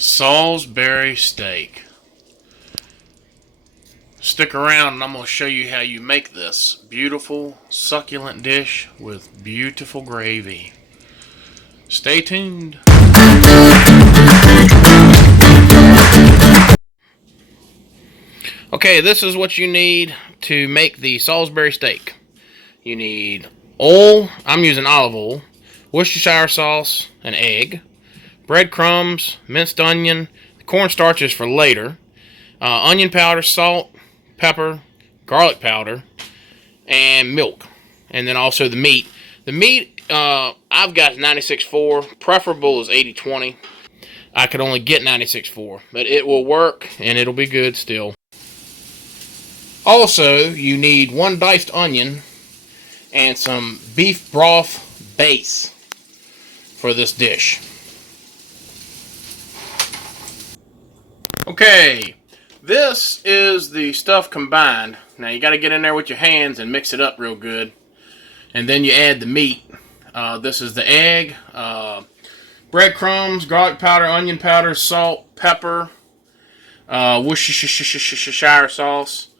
Salisbury steak. Stick around and I'm going to show you how you make this beautiful, succulent dish with beautiful gravy. Stay tuned. Okay, this is what you need to make the Salisbury steak. You need oil, I'm using olive oil, Worcestershire sauce, an egg, breadcrumbs, minced onion, the cornstarch is for later, onion powder, salt, pepper, garlic powder, and milk. And then also the meat. The meat, I've got 96.4. Preferable is 80/20. I could only get 96.4, but it will work and it'll be good still. Also, you need 1 diced onion and some beef broth base for this dish. Okay, this is the stuff combined. Now you got to get in there with your hands and mix it up real good. And then you add the meat. This is the egg, breadcrumbs, garlic powder, onion powder, salt, pepper, Worcestershire sauce,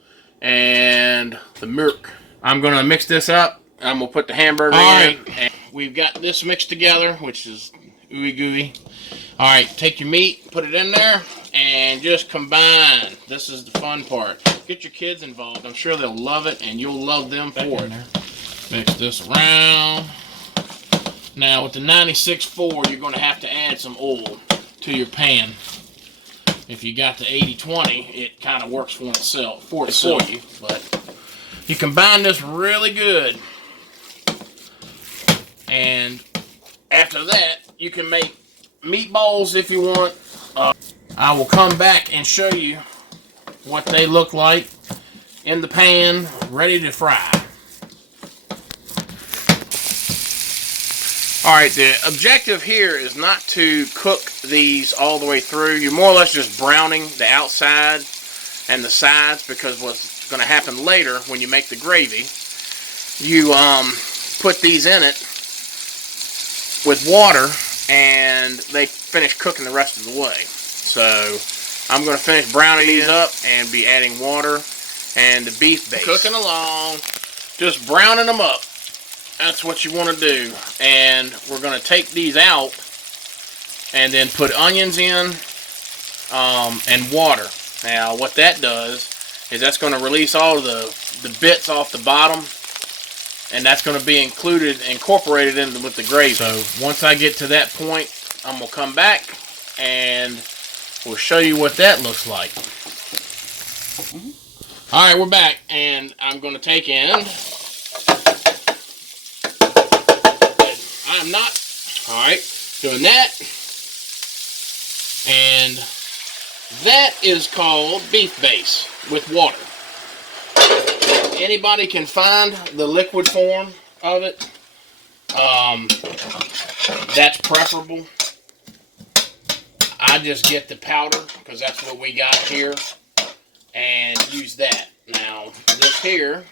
and the milk. I'm going to mix this up. I'm going to put the hamburger in. And we've got this mixed together, which is ooey gooey. Alright, take your meat, put it in there, and just combine. This is the fun part. Get your kids involved. I'm sure they'll love it, and you'll love them for it. Mix this around. Now, with the 96.4, you're going to have to add some oil to your pan. If you got the 80/20, it kind of works for itself, you. But you combine this really good. And after that, you can make meatballs if you want. I will come back and show you what they look like in the pan, ready to fry. Alright, the objective here is not to cook these all the way through. You're more or less just browning the outside and the sides, because what's going to happen later when you make the gravy, you put these in it with water and they finish cooking the rest of the way. So I'm going to finish browning these up and be adding water and the beef base. Cooking along, just browning them up. That's what you want to do. And we're going to take these out and then put onions in and water. Now what that does is that's going to release all of the bits off the bottom, and that's going to be incorporated in with the gravy. So once I get to that point, I'm going to come back and we'll show you what that looks like. Alright, we're back, and I'm going to take in. I'm not, doing that. And that is called beef base with water. Anybody can find the liquid form of it. That's preferable. I just get the powder because that's what we got here and use that. Now this here,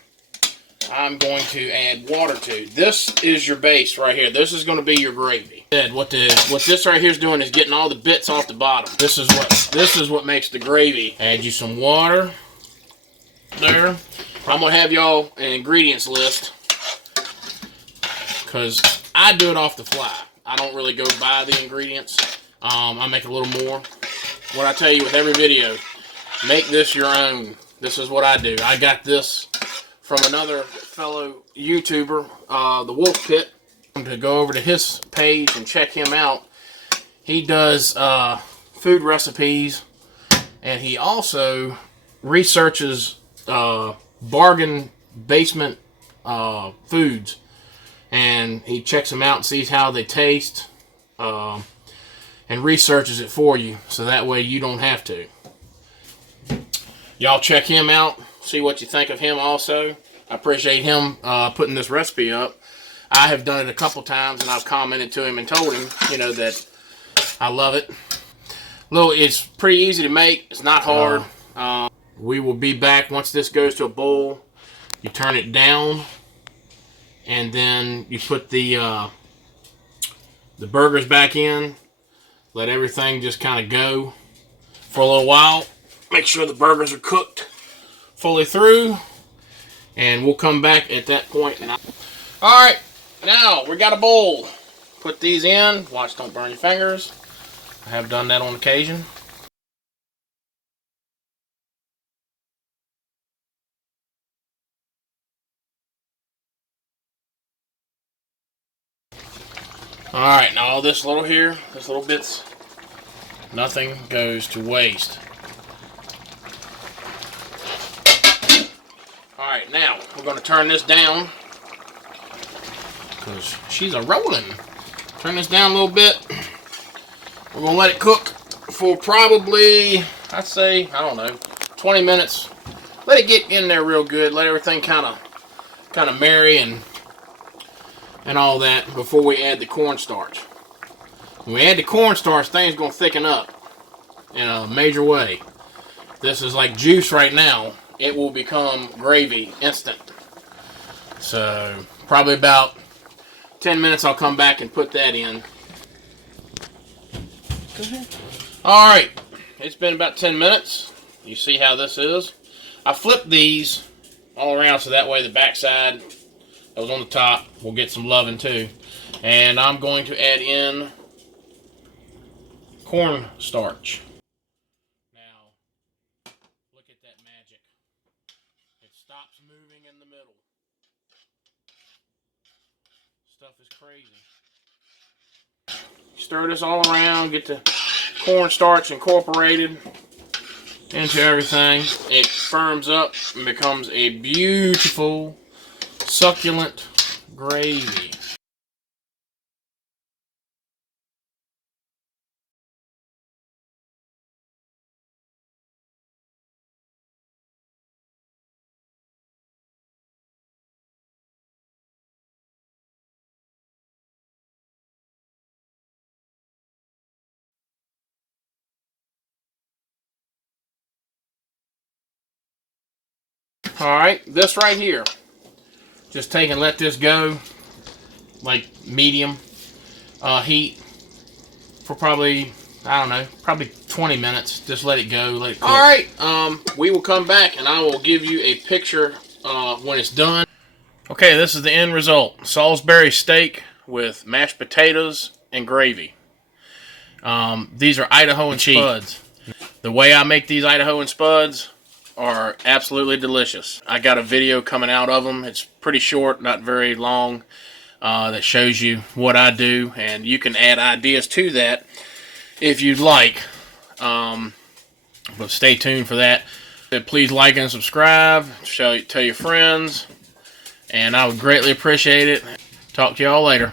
I'm going to add water to. This is your base right here. This is going to be your gravy. What this right here is doing is getting all the bits off the bottom. This is what makes the gravy. Add you some water there. I'm going to have y'all an ingredients list because I do it off the fly. I don't really go buy the ingredients. I make a little more. What I tell you with every video, make this your own. This is what I do. I got this from another fellow YouTuber, the Wolf Pit. I'm going to go over to his page and check him out. He does food recipes, and he also researches bargain basement foods, and he checks them out and sees how they taste, and researches it for you, so that way you don't have to. Y'all check him out. See what you think of him also. I appreciate him putting this recipe up. I have done it a couple times, and I've commented to him and told him, that I love it. It's pretty easy to make. It's not hard. We will be back once this goes to a boil. You turn it down, and then you put the burgers back in. Let everything just kind of go for a little while. Make sure the burgers are cooked fully through. And we'll come back at that point. Alright, now we got a bowl. Put these in. Watch, don't burn your fingers. I have done that on occasion. Alright, now all this little here, this little bits, nothing goes to waste. Alright, now we're going to turn this down because she's a rolling. Turn this down a little bit. We're going to let it cook for probably, I'd say, I don't know, 20 minutes. Let it get in there real good. Let everything kind of marry and all that before we add the cornstarch. When we add the cornstarch, things going to thicken up in a major way. This is like juice right now. It will become gravy instant. So probably about 10 minutes I'll come back and put that in. Alright, it's been about 10 minutes. You see how this is. I flipped these all around so that way the backside that was on the top will get some loving too. And I'm going to add in cornstarch. Now, look at that magic. It stops moving in the middle. Stuff is crazy. Stir this all around, get the cornstarch incorporated into everything. It firms up and becomes a beautiful, succulent gravy. Alright, this right here, just take and let this go like medium heat for probably, I don't know, probably 20 minutes. Just let it go, let it cook. Alright, we will come back and I will give you a picture when it's done. Okay, this is the end result. Salisbury steak with mashed potatoes and gravy. These are Idahoan spuds. The way I make these Idahoan spuds are absolutely delicious. I got a video coming out of them. It's pretty short, not very long, that shows you what I do, and you can add ideas to that if you'd like. But stay tuned for that. Please like and subscribe. Tell your friends, and I would greatly appreciate it. Talk to y'all later.